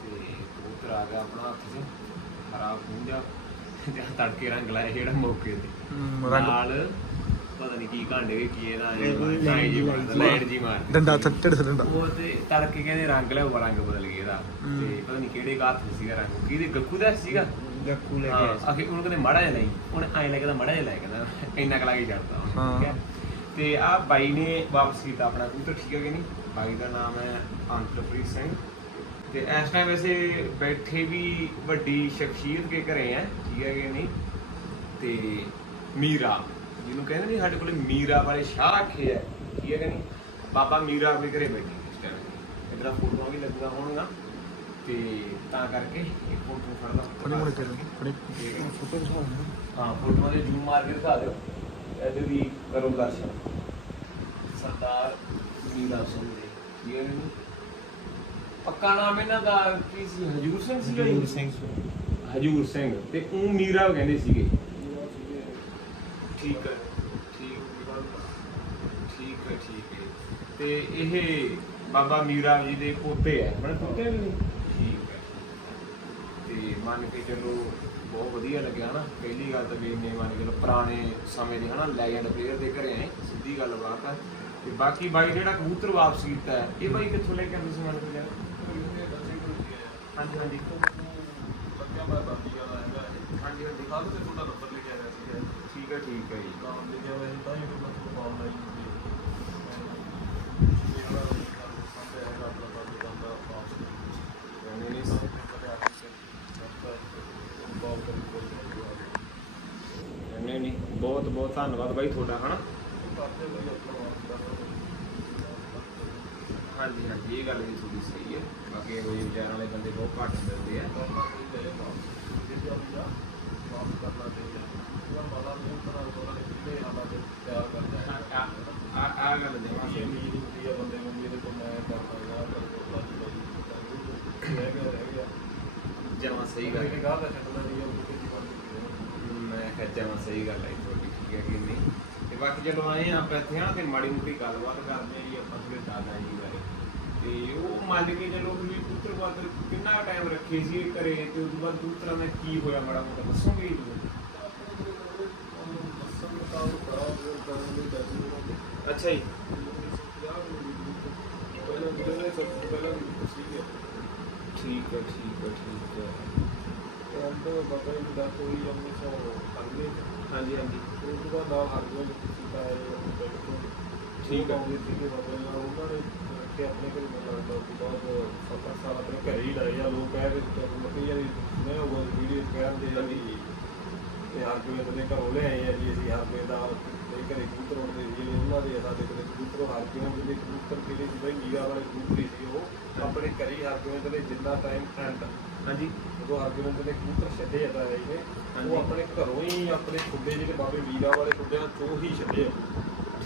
ਤੇ ਕਬੂਤਰ ਆ ਗਿਆ ਆਪਣਾ ਹੱਥ 'ਚ ਹਰਾ ਪੁੰਜਾ ਜਾਂ ਤੜਕੇ ਰੰਗ ਲਾਇਆ ਜਿਹੜਾ ਮੌਕੇ ਤੇ। ਨਾਲ ਪਤਾ ਨਹੀਂ ਕੀ ਕਾਂਡੇ ਵੇ ਕੀ ਇਹਦਾ ਲਾਈਟ ਜੀ ਮਾਰਦਾ ਲਾਈਟ ਜੀ ਮਾਰ ਡੰਡਾ ਥੱਟੜ ਡੰਡਾ। ਉਹ ਤੇ ਤੜਕੇ ਕਹਿੰਦੇ ਰੰਗ ਲਿਆ ਉਹ ਰੰਗ ਬਦਲ ਗਿਆ ਇਹਦਾ। ਤੇ ਪਤਾ ਨਹੀਂ ਕਿਹੜੇ ਗਾਤ ਸੀਗਾ ਰੰਗ ਕਿਹਦੇ ਗੱਕੂ ਦਾ ਸੀਗਾ? ਗੱਕੂ ਲੈ ਹਾਂ ਆਖੇ ਉਹਨੂੰ ਕਹਿੰਦੇ ਮੜਾ ਜਿਹਾ ਲਈ ਉਹਨੇ ਐਂ ਲੈ ਕੇ ਤਾਂ ਮੜਾ ਜਿਹਾ ਲੈ ਕਹਿੰਦਾ ਇੰਨਾ ਕੁ ਲਾ ਕੇ ਠੀਕ ਹੈ? ਤੇ ਆ ਬਾਈ ਨੇ ਵਾਪਸ ਕੀਤਾ ਆਪਣਾ ਕਬੂਤਰ ਠੀਕ ਹੈ ਕਿ ਨਹੀਂ? ਬਾਈ ਦਾ ਨਾਮ ਹੈ ਅੰਤਰਪ੍ਰੀਤ ਸਿੰਘ। ਤੇ ਇਸ ਟਾਈਮ ਵੈਸੇ ਬੈਠੇ ਵੀ ਵੱਡੀ ਸ਼ਖਸੀਅਤ ਕੇ ਘਰੇ ਹੈ ਠੀਕ ਹੈ ਕਿ ਨਹੀਂ? ਤੇ ਮੀਰਾ ਜਿਹਨੂੰ ਕਹਿੰਦੇ ਨਹੀਂ ਸਾਡੇ ਕੋਲੇ ਮੀਰਾ ਵਾਲੇ ਸ਼ਾਹ ਰੱਖੇ ਹੈ ਠੀਕ ਹੈ ਕਿ ਨਹੀਂ? ਬਾਬਾ ਮੀਰਾ ਆਪਣੇ ਘਰੇ ਬੈਠੇ ਇਸ ਟਾਈਮ ਇਧਰ ਫੋਟੋਆਂ ਵੀ ਲੱਗੀਆਂ ਹੋਣਗੀਆਂ। ਤੇ ਤਾਂ ਕਰਕੇ ਇੱਕ ਫੋਟੋ ਫੜਦਾ ਫੜੇ ਮੁੜੇ ਚੱਲ ਫੜੇ। ਫੋਟੋ ਦਿਖਾਓ ਹਾਂ ਫੋਟੋਆਂ ਦੇ ਜ਼ੂਮ ਮਾਰ ਕੇ ਦਿਖਾ ਦਿਓ। ਇਹਦੇ ਵੀ ਕਰੋ ਦਰਸ਼ਨ। ਸਰਦਾਰ ਮੀਰਾ ਸਿੰਘ ਦੇ। ਕੀ ਹੈ ਇਹਨੂੰ? ਪੱਕਾ ਨਾਮ ਇਹਨਾਂ ਦਾ ਕੀ ਸੀ? ਹਜੂਰ ਸਿੰਘ ਸੀ ਹਜੂਰ ਸਿੰਘ ਹਜੂਰ ਸਿੰਘ। ਤੇ ਉਹ ਮੀਰਾ ਕਹਿੰਦੇ ਸੀਗੇ। ਠੀਕ ਹੈ ਠੀਕ ਠੀਕ ਹੈ। ਠੀਕ ਹੈ ਤੇ ਇਹ ਬਾਬਾ ਮੀਰਾ ਜੀ ਦੇ ਪੋਤੇ ਹੈ। ਮਨ ਪੋਤੇ ਵੀ ਨਹੀਂ? ਮੰਨ ਕੇ ਚੱਲੋ ਬਹੁਤ ਵਧੀਆ ਲੱਗਿਆ ਹਨਾ। ਪਹਿਲੀ ਗੱਲ ਤਾਂ ਵੀ ਇੰਨੇ ਮੰਨ ਕੇ ਚੱਲੋ ਪੁਰਾਣੇ ਸਮੇਂ ਦੇ ਹਨਾ ਲੈਜੈਂਡ ਪਲੇਅਰ ਦੇ ਘਰੇ ਆਏ ਸਿੱਧੀ ਗੱਲ ਬਾਤ ਹੈ ਤੇ ਬਾਕੀ ਬਾਈ ਜਿਹੜਾ ਕਬੂਤਰ ਵਾਪਸ ਕੀਤਾ ਹੈ, ਇਹ ਬਾਈ ਕਿੱਥੋਂ ਲੈ ਕੇ ਆਉਂਦੇ ਸੀ ਮੰਨ ਕੇ ਚੱਲੋ? ਹਾਂਜੀ ਹਾਂਜੀ। ਹਾਂਜੀ ਹਾਂਜੀ। ਠੀਕ ਹੈ ਠੀਕ ਹੈ ਜੀ ਨਹੀਂ, ਨਹੀਂ, ਨਹੀਂ ਨਹੀਂ ਬਹੁਤ ਬਹੁਤ ਧੰਨਵਾਦ ਬਾਈ ਤੁਹਾਡਾ ਹਨਾ? ਹਾਂਜੀ ਹਾਂਜੀ ਇਹ ਗੱਲ ਵੀ ਤੁਹਾਡੀ ਸਹੀ ਹੈ। ਬਾਕੀ ਇਹੋ ਜਿਹੇ ਵਿਚਾਰਾਂ ਵਾਲੇ ਬੰਦੇ ਬਹੁਤ ਘੱਟ ਮਿਲਦੇ ਆ। ਆ ਗੱਲ ਜਮਾ ਸਹੀ ਜਮਾ ਸਹੀ ਗੱਲ ਹੈ। ਮੈਂ ਕਿਹਾ ਜਮਾ ਸਹੀ ਗੱਲ ਹੈ। ਹੈ ਕਿ ਨਹੀਂ। ਤੇ ਬਾਕੀ ਜਦੋਂ ਆਏ ਆ ਆਪਾਂ ਇੱਥੇ ਆ ਤੇ ਮਾੜੀ ਮੋਟੀ ਗੱਲਬਾਤ ਕਰਦੇ ਆ ਜੀ ਆਪਾਂ ਥੋੜੇ ਦਾਦਾ ਜੀ ਬਾਰੇ। ਤੇ ਉਹ ਮੰਨ ਕੇ ਚਲੋ ਵੀ ਪੁੱਤਰ ਬਾਦ ਕਿੰਨਾ ਟਾਈਮ ਰੱਖੇ ਸੀ ਇਹ ਘਰੇ ਤੇ ਉਸ ਤੋਂ ਬਾਅਦ ਪੁੱਤਰਾਂ ਦਾ ਕੀ ਹੋਇਆ ਮਾੜਾ ਮੋਟਾ ਦੱਸੋਗੇ ਜੀ ਅੱਛਾ ਜੀ। ਠੀਕ ਹੈ ਠੀਕ ਹੈ ਠੀਕ ਹੈ। ਹਾਂਜੀ ਹਾਂਜੀ। ਠੀਕ ਹੈ ਕੇ ਆਪਣੇ ਘਰੇ ਮਤਲਬ ਲੋਕ ਬਹੁਤ ਸੱਤ ਅੱਠ ਸਾਲ ਆਪਣੇ ਘਰੇ ਹੀ ਲਾਏ ਆ। ਲੋਕ ਕਹਿ ਰਹੇ ਕਿ ਮੱਕੀ ਜਿਹੜੀ ਮੈਂ ਉਹ ਵੀਡੀਓ ਕਹਿੰਦੇ ਆ ਵੀ ਤੇ ਹਰ ਕੋਈ ਦੇ ਘਰੋਂ ਲੈ ਆਏ ਆ ਜੀ ਅਸੀਂ ਹਰ ਕੋਈ ਦਾ ਤੇ ਘਰੇ ਕਬੂਤਰ ਹੁੰਦੇ ਸੀ ਉਹਨਾਂ ਦੇ ਸਾਡੇ ਕੋਲ ਕਬੂਤਰ ਹਰ ਕੋਈ ਦੇ ਕਬੂਤਰ ਕਿਹੜੇ ਸੀ ਬਈ ਨੀਗਾ ਵਾਲੇ ਕਬੂਤਰ ਹੀ ਸੀ ਉਹ। ਆਪਣੇ ਘਰੇ ਹੀ ਹਰ ਕੋਈ ਦੇ ਜਿੰਨਾ ਟਾਈਮ ਐਂਡ ਹਾਂਜੀ। ਜਦੋਂ ਆਰਗੂਮੈਂਟ ਦੇ ਕਬੂਤਰ ਛੱਡੇ ਜਾਂਦਾ ਹੈ ਇਹ ਉਹ ਆਪਣੇ ਘਰੋਂ ਹੀ ਆਪਣੇ ਖੁੱਡੇ ਜਿਹੜੇ ਬਾਬੇ ਵੀਰਾ ਵਾਲੇ ਖੁੱਡਿਆਂ ਚੋਂ ਹੀ ਛੱਡੇ ਆ।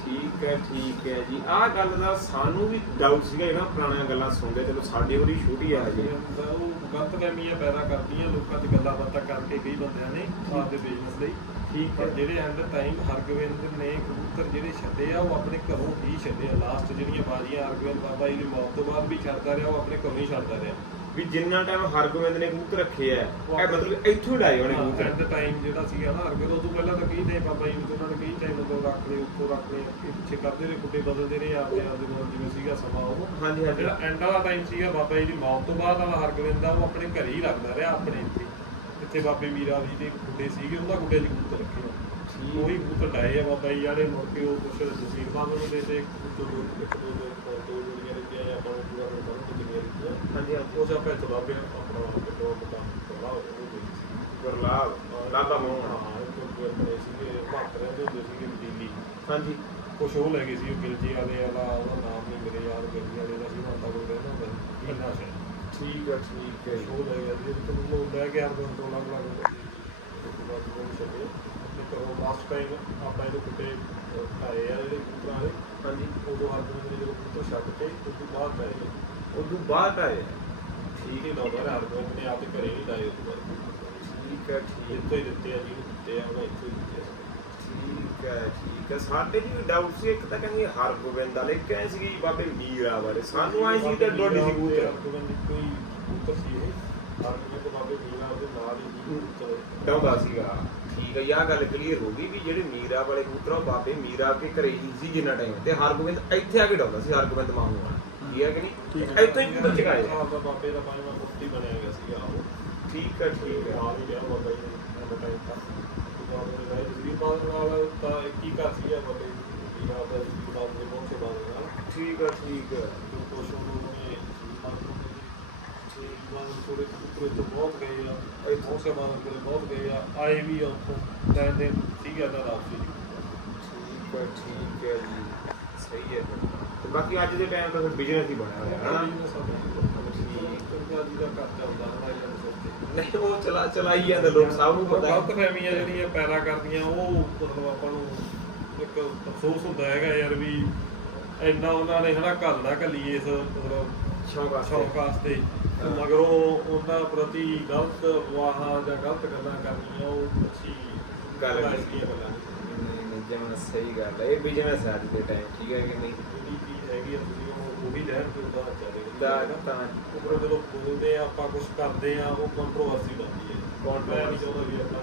ਠੀਕ ਹੈ ਠੀਕ ਹੈ ਜੀ। ਆਹ ਗੱਲ ਦਾ ਸਾਨੂੰ ਵੀ ਡਾਊਟ ਸੀਗਾ ਇਹਨਾਂ ਪੁਰਾਣੀਆਂ ਗੱਲਾਂ ਸੁਣਦੇ ਚਲੋ ਸਾਡੇ ਵਾਲੀ ਛੋਟੀ ਆ ਜੀ ਉਹ ਗਲਤ ਫਹਿਮੀਆਂ ਪੈਦਾ ਕਰਦੀਆਂ ਲੋਕਾਂ 'ਚ ਗੱਲਾਂ ਬਾਤਾਂ ਕਰਕੇ ਕਈ ਬੰਦਿਆਂ ਨੇ ਆਪਦੇ ਬਿਜ਼ਨਸ ਲਈ। ਠੀਕ ਪਰ ਹੈ। ਜਿਹੜੇ ਐਂਡ ਟਾਈਮ ਹਰਗੋਬਿੰਦ ਨੇ ਕਬੂਤਰ ਜਿਹੜੇ ਛੱਡੇ ਆ ਉਹ ਆਪਣੇ ਘਰੋਂ ਹੀ ਛੱਡੇ ਆ। ਲਾਸਟ ਜਿਹੜੀਆਂ ਬਾਜ਼ੀਆਂ ਹਰਗੋਬਿੰਦ ਬਾਬਾ ਜੀ ਦੀ ਮੌਤ ਤੋਂ ਬਾਅਦ ਵੀ ਛੱਡਦਾ ਰਿਹਾ ਉਹ ਆਪਣੇ ਘਰੋਂ ਹੀ ਛੱਡਦਾ ਰਿਹਾ। ਵੀ ਜਿੰਨਾ ਟਾਈਮ ਹਰਗੋਬਿੰਦ ਨੇ ਕਬੂਤਰ ਰੱਖੇ ਆ ਇਹ ਮਤਲਬ ਇੱਥੋਂ ਹੀ ਡਾਏ ਉਹਨੇ ਕਬੂਤਰ। ਐਂਡ ਟਾਈਮ ਜਿਹੜਾ ਸੀਗਾ ਨਾ ਹਰਗੋਬਿੰਦ ਉਹ ਤੋਂ ਪਹਿਲਾਂ ਤਾਂ ਕਈ ਟਾਈਮ ਬਾਬਾ ਜੀ ਨੂੰ ਉਹਨਾਂ ਨੇ ਕਈ ਟਾਈਮ ਤੋਂ ਰੱਖ ਲਏ ਉੱਤੋਂ ਰੱਖ ਲਏ ਅੱਗੇ ਪਿੱਛੇ ਕਰਦੇ ਰਹੇ ਗੁੱਡੇ ਬਦਲਦੇ ਰਹੇ ਆਪਦੇ ਆਪਦੇ ਨਾਲ ਜਿਵੇਂ ਸੀਗਾ ਸਮਾਂ ਉਹ। ਹਾਂਜੀ ਹਾਂਜੀ। ਜਿਹੜਾ ਐਂਡ ਵਾਲਾ ਟਾਈਮ ਸੀਗਾ ਬਾਬਾ ਜੀ ਦੀ ਮੌਤ ਤੋਂ ਬਾਅਦ ਵਾਲਾ ਹਰਗੋਬਿੰਦ ਦਾ ਉਹ ਆਪਣੇ ਘਰੇ ਹੀ ਰੱਖਦਾ ਰਿਹਾ ਆਪਣੇ ਇੱਥੇ। ਇੱਥੇ ਬਾਬੇ ਮੀਰਾ ਜੀ ਦੇ ਗੁੱਡੇ ਸੀਗੇ ਉਹਨਾਂ ਗੁੱਡੇ 'ਚ ਕਬੂਤਰ ਰੱਖੇ ਉਹੀ ਕਬੂਤਰ ਡਾਏ ਆ ਬਾਬਾ ਜੀ ਵਾਲੇ ਮੁੜ ਕੇ ਉਹ ਕੁਛ ਬਾਬਾ ਨੂੰ ਦੇ ਦੋ ਦੋ ਦੋ ਦੋ ਦੋ ਦਿੱਤੀਆਂ ਜਾਂ ਆਪਾਂ ਨੂੰ ਪੂਰਾ ਦੋ ਦੋ ਕਿੰਨੀਆਂ ਦਿੱਤੀਆਂ ਹਾਂਜੀ ਹਾਂਜੀ। ਉਸ ਆਪੇ ਚਲਾਬੇ ਆਪਣਾ ਕਿਤੋਂ ਬਤਾ ਚਲਾ ਉਹ ਦੇ ਸੀ। ਗੁਰਲਾਲ ਲਾਦਾ ਮੋਹਨ। ਹਾਂ ਇਹ ਤੋਂ ਆਪਣੇ ਸੀਗੇ ਭਾਰਤ ਰਹਿੰਦੇ ਹੁੰਦੇ ਸੀਗੇ ਦਿੱਲੀ ਹਾਂਜੀ। ਕੁਛ ਉਹ ਲੈ ਗਏ ਸੀ ਉਹ ਗਿਲਜੀ ਵਾਲੇ ਵਾਲਾ ਉਹਦਾ ਨਾਮ ਨਹੀਂ ਮੇਰੇ ਯਾਦ ਗਿਲਜੀ ਵਾਲੇ ਦਾ ਸੀ ਮਾਤਾ ਕੋਲ ਰਹਿੰਦਾ ਹੁੰਦਾ ਸੀ। ਕਿੰਨਾ ਸ਼ਾਇਦ ਠੀਕ ਹੈ ਠੀਕ ਹੈ ਸ਼ੋਅ ਲੈ ਗਿਆ ਜੀ ਤੇ ਉਹ ਲੈ ਕੇ ਆਉਂਦੇ ਤੋਂ ਲੱਗ ਲੱਗ ਉਸ ਤੋਂ ਬਾਅਦ ਉਹ ਛੱਡੇ। ਤੇ ਲਾਸਟ ਟਾਈਮ ਆਪਾਂ ਇਹਦੇ ਕੁੱਤੇ ਆਏ ਆ ਜਿਹੜੇ ਕਬੂਤਰਾਂ ਵਾਲੇ। ਹਾਂਜੀ। ਉਦੋਂ ਹਰਗੋਬਿੰਦ ਨੇ ਜਦੋਂ ਕਬੂਤਰ ਛੱਡ ਕੇ ਤੋਂ ਬਾਅਦ ਆਏ ਉਦੋਂ ਬਾਅਦ ਆਏ ਠੀਕ ਹੀ ਰਿਹਾ ਹਰਗੋਬਿੰਦ ਨੇ ਆਪਦੇ ਘਰੇ ਨਹੀਂ ਲਾਏ ਤੋਂ ਬਾਅਦ। ਠੀਕ ਹੈ ਠੀਕ ਇੱਥੋਂ ਹੀ ਦਿੱਤੇ ਆ ਜੀ ਦਿੱਤੇ ਆ ਉਹਨਾਂ ਇੱਥੋਂ ਹੀ ਦਿੱਤੇ ਠੀਕ ਹੈ ਠੀਕ ਹੈ। ਸਾਡੇ ਵੀ ਡਾਊਟ ਸੀ ਇੱਕ ਤਾਂ ਕਹਿੰਦੇ ਹਰਗੋਬਿੰਦ ਵਾਲੇ ਕਹੇ ਸੀ ਬਾਬੇ ਮੀਰਾ ਬਾਰੇ ਸਾਨੂੰ ਆਈ ਸੀ ਤੇ ਡੋਡੀ ਸੀ ਕਬੂਤਰ। ਹਰਗੋਬਿੰਦ ਦੀ ਕੋਈ ਕਬੂਤਰ ਸੀ ਇਹ? ਹਰਗੋਬਿੰਦ ਦੇ ਬਾਬੇ ਮੀਰਾ ਉਹਦੇ ਨਾਲ ਹੀ ਕਬੂਤਰ। ਡਾਉਂਦਾ ਸੀਗਾ। ਠੀਕ ਹੈ ਆਹ ਗੱਲ ਕਲੀਅਰ ਹੋ ਗਈ ਵੀ ਜਿਹੜੇ ਮੀਰਾ ਵਾਲੇ ਕਬੂਤਰ ਆ, ਉਹ ਬਾਬੇ ਮੀਰਾ ਕੇ ਘਰੇ ਹੀ ਸੀ ਜਿੰਨਾ ਟਾਈਮ ਤੇ ਹਰਗੋਬਿੰਦ ਇੱਥੇ ਆ ਕੇ ਡਾਉਂਦਾ ਸੀ ਹਰਗੋਬਿੰਦ ਮਾਮੂ ਵਾਲਾ। ਠੀਕ ਹੈ ਕਿ ਨਹੀਂ? ਇੱਥੋਂ ਹੀ ਕਬੂਤਰ ਚਗਾਏ ਬਾਬੇ ਦਾ ਪੰਜਵਾਂ ਮੁਫਤੀ ਬਣਿਆ ਗਿਆ ਸੀਗਾ ਉਹ। ਠੀਕ ਹੈ ਠੀਕ ਹੈ ਨਾਲ ਹੀ ਗਿਆ ਬਾਬਾ ਜੀ ਨੇ ਟਾਈਮ ਤੱਕ ਬਾਬਾ ਜੀ ਜੀ ਬਾਦ ਨਾਲ ਤਾਂ ਇੱਕ ਹੀ ਘਰ ਸੀਗਾ ਬਾਬੇ ਜੀ ਦਾ। ਬਾਦ ਦੇ ਪਹੁੰਚੇ ਬਾਦ ਨਾਲ ਠੀਕ ਹੈ ਠੀਕ ਹੈ ਕੁਛ ਉਹ ਨੇ ਜੀ ਬਾਦ ਥੋੜੇ ਤੋਂ ਬਹੁਤ ਗਏ ਆ ਪਹੁੰਚੇ ਬਾਦ ਕੋਲੇ ਬਹੁਤ ਗਏ ਆ ਆਏ ਵੀ ਆ ਉੱਥੋਂ ਟਾਈਮ ਦੇ ਸੀਗਾ ਦਾ ਰਾਸਤੇ ਠੀਕ ਹੈ ਠੀਕ ਹੈ ਜੀ ਸਹੀ ਹੈ। ਤੇ ਬਾਕੀ ਅੱਜ ਦੇ ਟਾਈਮ ਤਾਂ ਫਿਰ ਬਿਜ਼ਨਸ ਹੀ ਬਣਿਆ ਹੋਇਆ ਹੈ ਨਾ ਜੀ ਦਾ ਘਰ ਚੱਲਦਾ ਹੈ ਇਹਨਾਂ ਨਹੀਂ ਉਹ ਚਲਾ ਚਲਾਈ ਜਾਂਦੇ ਲੋਕ ਸਭ ਨੂੰ ਪਤਾ ਗਲਤ ਫਹਿਮੀਆਂ ਜਿਹੜੀਆਂ ਪੈਦਾ ਕਰਦੀਆਂ ਉਹ ਮਤਲਬ ਆਪਾਂ ਨੂੰ ਇੱਕ ਅਫਸੋਸ ਹੁੰਦਾ ਹੈਗਾ ਯਾਰ ਵੀ ਇੰਨਾ ਉਹਨਾਂ ਨੇ ਹਨਾ ਘੱਲਣਾ ਘੱਲੀ ਇਸ ਮਤਲਬ ਸ਼ੌਕ ਵਾਸਤੇ। ਮਗਰੋਂ ਉਹਨਾਂ ਪ੍ਰਤੀ ਗਲਤ ਵਾਹਾਂ ਜਾਂ ਗਲਤ ਗੱਲਾਂ ਕਰਨੀਆਂ ਉਹ ਅੱਛੀ ਗੱਲ ਨਹੀਂ। ਨਹੀਂ। ਜਮਨ ਸਹੀ ਗੱਲ ਹੈ। ਇਹ ਬਿਜ਼ਨਸ ਹੈ ਅੱਜ ਦੇ ਟਾਈਮ ਠੀਕ ਹੈ ਕਿ ਨਹੀਂ? ਜਿਹੜੀ ਚੀਜ਼ ਹੈਗੀ ਤੁਸੀਂ ਉਹ ਉਹ ਲੈਣ ਤੇ ਉਹਦਾ ਚੱਲੇ ਤਾਂ ਉੱਪਰੋਂ ਜਦੋਂ ਬੋਲਦੇ ਆ ਆਪਾਂ ਕੁਝ ਕਰਦੇ ਆ ਉਹ ਕੰਟਰੋਵਰਸੀ ਬਣਦੀ ਹੈ। ਨਹੀਂ ਚਾਹੁੰਦਾ ਵੀ ਆਪਾਂ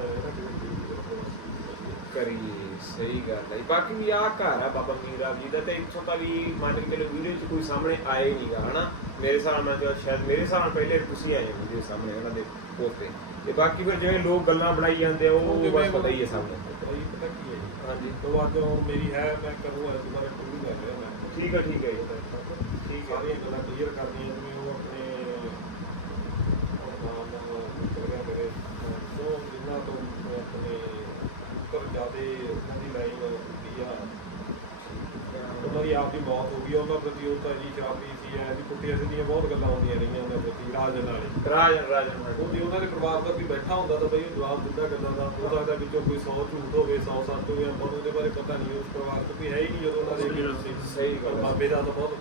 ਕਰੀਏ ਸਹੀ ਗੱਲ ਹੈ। ਬਾਕੀ ਵੀ ਆਹ ਘਰ ਆ ਬਾਬਾ ਮੀਰਾ ਜੀ ਦਾ ਤੇ ਇੱਥੋਂ ਤਾਂ ਵੀ ਮੰਨ ਕੇ ਵੀਡੀਓ 'ਚ ਕੋਈ ਸਾਹਮਣੇ ਆਏ ਨਹੀਂਗਾ ਹਨਾ? ਮੇਰੇ ਹਿਸਾਬ ਨਾਲ ਜੋ ਸ਼ਾਇਦ ਮੇਰੇ ਹਿਸਾਬ ਨਾਲ ਪਹਿਲੇ ਤੁਸੀਂ ਆਏ ਹੋ ਵੀਡੀਓ ਸਾਹਮਣੇ ਉਹਨਾਂ ਦੇ ਪੋਤੇ ਤੇ। ਬਾਕੀ ਫਿਰ ਜਿਵੇਂ ਲੋਕ ਗੱਲਾਂ ਬਣਾਈ ਜਾਂਦੇ ਆ ਉਹ ਬਸ ਪਤਾ ਹੀ ਹੈ ਸਭ ਨੂੰ ਪਤਾ ਕੀ ਹੈ। ਜੀ? ਹਾਂਜੀ ਤੋਂ ਅੱਜ ਹੁਣ ਮੇਰੀ ਹੈ ਮੈਂ ਕਰੂੰਗਾ ਇਸ ਬਾਰੇ ਕੋਈ ਕਰ ਰਿਹਾ ਮੈਂ ਠੀਕ ਹੈ ਠੀਕ ਹੈ ਜੀ। ਠੀਕ ਹੈ। ਸਾਰੀਆਂ ਗੱਲਾਂ ਕਲੀਅਰ ਕਰਨੀਆਂ ਜਿਵੇਂ ਉਹ ਆਪਣੇ ਕਰਿਆ ਕਰੇ। ਤੋਂ ਜਿੰਨਾ ਤੋਂ ਆਪਣੇ ਉੱਤਰ ਜਾਦੇ ਉਹਨਾਂ ਦੀ ਲਾਈਨ ਹੁੰਦੀ ਆ ਉਹਨਾਂ ਦੀ ਮੌਤ ਹੋ ਗਈ ਉਹਨਾਂ ਪ੍ਰਤੀ ਉਹ ਤਾਂ ਜੀ ਸ਼ਰਾਬੀ ਸੀ ਐ ਦੀ ਕੁੱਟੀਆਂ ਸਿੱਧੀਆਂ ਬਹੁਤ ਗੱਲਾਂ ਆਉਂਦੀਆਂ ਰਹੀਆਂ ਉਹਨਾਂ ਪ੍ਰਤੀ ਰਾਜਨ ਵਾਲੇ ਰਾਜਨ ਰਾਜਨ। ਉਹਦੀ ਉਹਨਾਂ ਦੇ ਪਰਿਵਾਰ ਦਾ ਵੀ ਬੈਠਾ ਹੁੰਦਾ ਤਾਂ ਬਈ ਉਹ ਜਵਾਬ ਦਿੰਦਾ ਗੱਲਾਂ ਦਾ ਹੋ ਸਕਦਾ ਵਿੱਚੋਂ ਕੋਈ 100 ਝੂਠ ਹੋਵੇ 100 ਸੱਚ ਹੋਵੇ ਆਪਾਂ ਨੂੰ ਉਹਦੇ ਬਾਰੇ ਪਤਾ ਨਹੀਂ ਉਸ ਪਰਿਵਾਰ ਤੋਂ ਵੀ ਹੈ ਹੀ ਨਹੀਂ ਜਦੋਂ ਉਹਨਾਂ ਦੇ ਸਹੀ ਗੱਲ। ਬਾਬੇ ਦਾ ਤਾਂ ਬਹੁਤ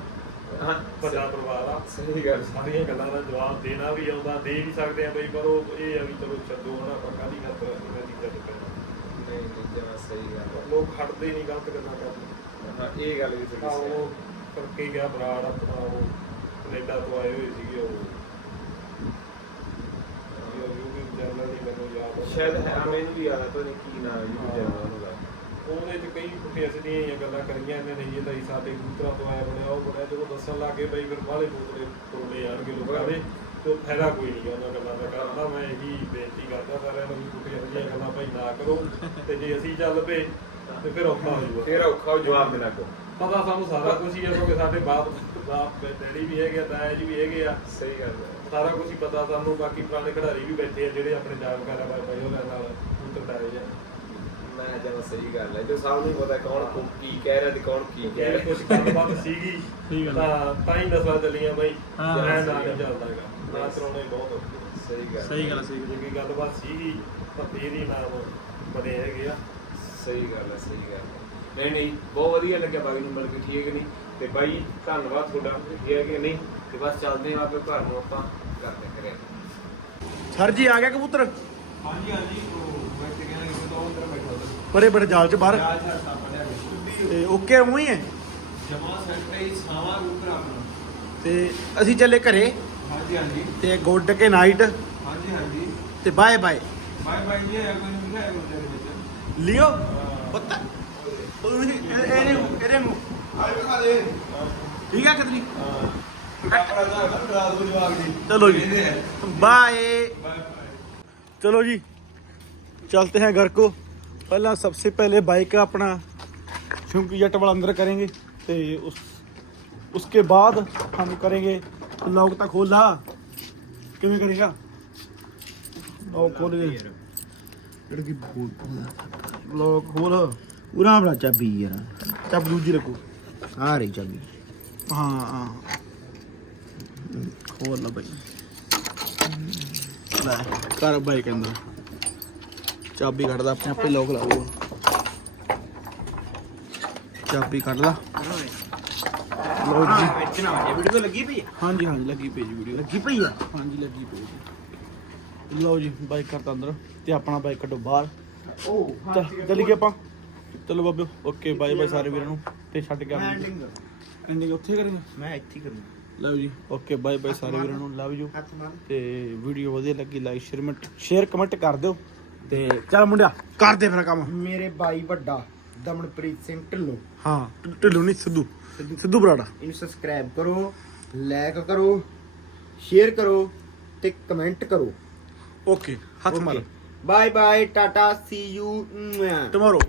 ਹਾਂ। ਵੱਡਾ ਪਰਿਵਾਰ ਆ। ਸਹੀ ਗੱਲ ਸਾਰੀਆਂ ਗੱਲਾਂ ਦਾ ਜਵਾਬ ਦੇਣਾ ਵੀ ਆਉਂਦਾ ਦੇ ਵੀ ਸਕਦੇ ਆ ਬਈ ਪਰ ਉਹ ਇਹ ਆ ਵੀ ਚਲੋ ਛੱਡੋ ਹਨਾ ਆਪਾਂ ਕਾਹਦੀ ਗੱਲ ਕਰਾਂਗੇ ਦੀ ਗੱਲ ਕਰਨਾ ਨਹੀਂ ਨਹੀਂ ਜਮਾ ਸਹੀ ਗੱਲ ਲੋਕ ਹਟਦੇ ਨਹੀਂ ਗਲਤ ਗੱਲਾਂ ਕਰਦੇ ਹਾਂ ਇਹ ਗੱਲ ਵੀ ਆ ਤੁਹਾਡੀ ਸਹੀ ਉਹ ਕਰਕੇ ਗਿਆ ਬਰਾੜ ਆਪਣਾ ਉਹ ਕੈਨੇਡਾ ਤੋਂ ਆਏ ਹੋਏ ਸੀਗੇ ਉਹ। YouTube ਚੈਨਲ ਦੀ ਮੈਨੂੰ ਯਾਦ ਆ। ਸ਼ਾਇਦ ਹੈ ਮੈਨੂੰ ਵੀ ਯਾਦ ਆ ਤੁਹਾਨੂੰ ਕੀ ਨਾਮ ਹੈ ਜੀ ਜਨਰਲ ਦਾ। ਉਹਦੇ ਚ ਕਈ ਪੁੱਠੀਆਂ ਸਿੱਧੀਆਂ ਜਿਹੀਆਂ ਗੱਲਾਂ ਕਰੀਆਂ ਇਹਨੇ ਨਹੀਂ ਇਹ ਤਾਂ ਜੀ ਸਾਡੇ ਕਬੂਤਰਾਂ ਤੋਂ ਆਇਆ ਬਣਿਆ ਉਹ ਬਣਿਆ ਜਦੋਂ ਦੱਸਣ ਲੱਗੇ ਬਈ ਫਿਰ ਬਾਹਲੇ ਬੋਤਲੇ ਤੋਲੇ ਜਾਣਗੇ ਲੋਕਾਂ ਦੇ ਤੇ ਉਹ ਫਾਇਦਾ ਕੋਈ ਨਹੀਂ ਉਹਨਾਂ ਗੱਲਾਂ ਦਾ ਕਰਦਾ ਮੈਂ ਇਹੀ ਬੇਨਤੀ ਕਰਦਾ ਸਾਰਿਆਂ ਨੂੰ ਵੀ ਪੁੱਠੀਆਂ ਸਿੱਧੀਆਂ ਗੱਲਾਂ ਭਾਈ ਨਾ ਕਰੋ ਤੇ ਜੇ ਅਸੀਂ ਚੱਲ ਪਏ ਤੇ ਫਿਰ ਔਖਾ ਹੋ ਜਾਊਗਾ। ਫਿਰ ਔਖਾ ਹੋ ਜਵਾਬ ਦੇਣਾ ਕੋ ਪਤਾ ਸਾਨੂੰ ਸਾਰਾ ਕੁਝ ਹੀ ਹੈ ਕਿਉਂਕਿ ਸਾਡੇ ਬਾਪ ਬਾਪ ਡੈਡੀ ਵੀ ਹੈਗੇ ਆ ਤਾਇਆ ਜੀ ਵੀ ਹੈਗੇ ਆ। ਸਹੀ ਗੱਲ ਹੈ। ਸਾਰਾ ਕੁਝ ਹੀ ਪਤਾ ਸਾਨੂੰ ਬਾਕੀ ਪੁਰਾਣੇ ਖਿਡਾਰੀ ਵੀ ਬੈਠੇ ਆ ਜਿਹੜੇ ਆਪਣੇ ਜਾਣਕਾਰ ਆ ਬਾਈ ਬਾਈ ਉਹਨਾਂ ਨਾਲ ਕਬੂਤਰ ਡਾਏ ਆ। ਮੈਂ ਜਮਾ ਸਹੀ ਗੱਲ ਹੈ ਜੋ ਸਭ ਨੂੰ ਪਤਾ ਕੌਣ ਕੋ- ਕਹਿ ਰਿਹਾ ਤੇ ਕੌਣ ਕੀ ਕਹਿ ਰਿਹਾ। ਕੁਝ ਗੱਲਬਾਤ ਸੀਗੀ ਸਹੀ ਗੱਲ ਤਾਂ ਤਾਂ ਹੀ ਨਸਲਾਂ ਚੱਲੀਆਂ ਬਾਈ। ਹਾਂ, ਮੈਂ ਸਹੀ ਨਾਲ ਨਹੀਂ। ਚੱਲਦਾ ਹੈਗਾ। ਨਾ ਚਲਾਉਣੇ ਬਹੁਤ ਔਖੇ। ਸਹੀ ਗੱਲ ਸਹੀ ਗੱਲ ਸਹੀ ਗੱਲ ਜੇ ਕੋਈ ਗੱਲਬਾਤ ਸੀਗੀ ਤਾਂ ਫੇਰ ਹੀ ਨਾਮ ਬਣੇ ਹੈਗੇ ਆ। ਸਹੀ ਗੱਲ ਹੈ ਸਹੀ ਗੱਲ ਹੈ। ਨਹੀਂ ਨਹੀਂ ਬਹੁਤ ਵਧੀਆ ਲੱਗਿਆ ਬਾਈ ਨੂੰ ਮਿਲ ਕੇ ਠੀਕ ਹੈ ਕਿ ਨਹੀਂ? ਤੇ ਬਾਈ ਧੰਨਵਾਦ ਤੁਹਾਡਾ ਠੀਕ ਹੈ ਕਿ ਨਹੀਂ? ਤੇ ਬਸ ਚੱਲਦੇ ਹਾਂ ਆਪੇ ਘਰ ਨੂੰ ਆਪਾਂ ਕਰਦੇ ਕਰਿਆ ਸਰ ਜੀ ਆ ਗਿਆ ਕਬੂਤਰ? ਹਾਂਜੀ ਹਾਂਜੀ ਉਹ ਮੈਂ ਤੇ ਕਹਿੰਦਾ ਕਿ ਤਾਂ ਅੰਦਰ ਬੈਠਾ ਪਰੇ ਬੜੇ ਜਾਲ ਚ ਬਾਹਰ। ਯਾਰ ਛੱਡ ਤਾ ਪੜਿਆ ਗਿਆ ਤੇ ਓਕੇ ਉਹੀ ਹੈ ਜਮਾ ਸੈੱਟ ਹੈ ਸਾਵਾ ਰੂਪ ਆਪਣਾ। ਤੇ ਅਸੀਂ ਚੱਲੇ ਘਰੇ। ਹਾਂਜੀ ਹਾਂਜੀ। ਤੇ ਗੁੱਡ ਕੇ ਨਾਈਟ। ਹਾਂਜੀ ਹਾਂਜੀ। ਤੇ ਬਾਏ ਬਾਏ। ਬਾਏ ਬਾਏ ਜੀ ਕੋਈ ਨਹੀਂ ਹੈ लियो। पत्ता ठीक है कितनी चलो जी। बाय। चलो जी, चलते हैं घर को। पहला सबसे पहले बाइक का अपना छुमकी जट वाला अंदर करेंगे तो उस, उसके बाद हम करेंगे लॉक तक खोल। रहा कि करेगा? लॉक खोल ਉਰਾ ਬੜਾ ਚਾਬੀ ਯਾਰ। ਚੱਪ ਦੂਜੀ ਰੱਖੋ। ਆ ਰਹੀ ਚਾਬੀ। ਹਾਂ ਹਾਂ। ਖੋਲ ਲਾ ਬਾਈ। ਲੈ ਕਰ ਬਾਈ ਕਹਿੰਦਾ। ਚਾਬੀ ਕੱਢਦਾ ਆਪਣੇ ਆਪੇ ਲੋਕ ਲਾਊਗਾ ਚਾਬੀ ਕੱਢਦਾ ਲੋ। ਜੀ। ਵਿੱਚ ਵੀਡੀਓ ਲੱਗੀ ਪਈ ਹਾਂਜੀ ਹਾਂਜੀ ਲੱਗੀ ਪਈ ਵੀਡੀਓ ਲੱਗੀ ਪਈ ਆ? ਹਾਂਜੀ ਲੱਗੀ ਪਈ ਲਓ ਜੀ ਬਾਈਕ ਕਰਤਾ ਅੰਦਰ ਤੇ ਆਪਣਾ ਬਾਈਕ ਕੱਢੋ ਬਾਹਰ। ਤਾਂ ਚੱਲੀਏ ਆਪਾਂ। ਚਲੋ ਬਾਬਿਓ ਓਕੇ ਬਾਏ ਬਾਏ ਸਾਰੇ ਵੀਰਾਂ ਨੂੰ। ਤੇ ਛੱਡ ਕੇ ਐਂਡਿੰਗ ਉੱਥੇ ਕਰਾਂਗੇ? ਮੈਂ ਇੱਥੇ ਕਰੂੰ ਲਓ ਜੀ ਓਕੇ ਬਾਏ ਬਾਏ ਸਾਰੇ ਵੀਰਾਂ ਨੂੰ ਲਵ ਯੂ ਤੇ ਵੀਡੀਓ ਵਧੀਆ ਲੱਗੀ ਲਾਈਕ ਸ਼ੇਅਰ ਮਿੰਟ ਸ਼ੇਅਰ ਕਮੈਂਟ ਕਰ ਦਿਓ। ਤੇ ਚੱਲ ਮੁੰਡਿਆ ਕਰ ਦੇ ਫਿਰ ਕੰਮ। ਮੇਰੇ ਬਾਈ ਵੱਡਾ ਦਮਨਪ੍ਰੀਤ ਸਿੰਘ ਢਿੱਲੋਂ। ਹਾਂ ਢਿੱਲੋਂ ਨਹੀਂ ਸਿੱਧੂ। ਸਿੱਧੂ। ਬਰਾੜਾ। ਇਹਨੂੰ ਸਬਸਕ੍ਰਾਈਬ ਕਰੋ ਲਾਈਕ ਕਰੋ ਸ਼ੇਅਰ ਕਰੋ ਤੇ ਕਮੈਂਟ ਕਰੋ। ਓਕੇ ਹੱਥ ਮਾਰ bye bye tata see you tomorrow